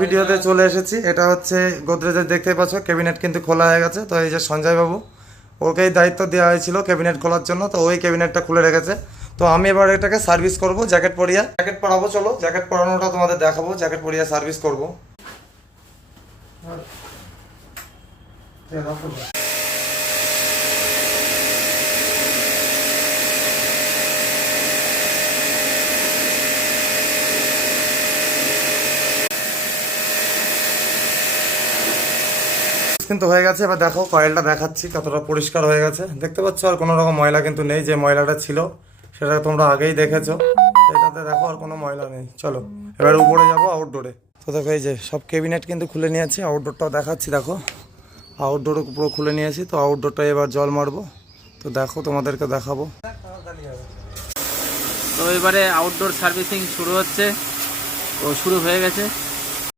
ভিডিওতে চলে এসেছি। এটা হচ্ছে গোদরেজের, দেখতেই পাচ্ছ ক্যাবিনেট কিন্তু খোলা হয়ে গেছে। তো এই যে সঞ্জয় বাবু, ওকেই দায়িত্ব দেওয়া হয়েছিল ক্যাবিনেট খোলার জন্য, তো ওই ক্যাবিনেটটা খুলে রেখেছে। তো আমি এবার এটাকে সার্ভিস করব, জ্যাকেট পরিয়ে জ্যাকেট পরাবো। চলো জ্যাকেট পরানোটা তোমাদের দেখাবো, জ্যাকেট পরিয়ে সার্ভিস করবো। কিন্তু হয়ে গেছে। এবার দেখো কয়েলটা দেখাচ্ছি কতটা পরিষ্কার হয়ে গেছে, দেখতে পাচ্ছ। আর কোনো রকম ময়লা কিন্তু নেই, যে ময়লাটা ছিল সেটা তোমরা আগেই দেখেছো। এটাতে দেখো আর কোনো ময়লা নেই। চলো এবার উপরে যাবো, আউটডোরে। তো দেখো এই যে সব ক্যাবিনেট কিন্তু খুলে নিয়েছি, আউটডোরটাও দেখাচ্ছি। দেখো আউটডোরে পুরো খুলে নিয়েছি। তো আউটডোরটা এবার জল মারবো, তো দেখো তোমাদেরকে দেখাবো। তো এবারে আউটডোর সার্ভিসিং শুরু হচ্ছে, ও শুরু হয়ে গেছে।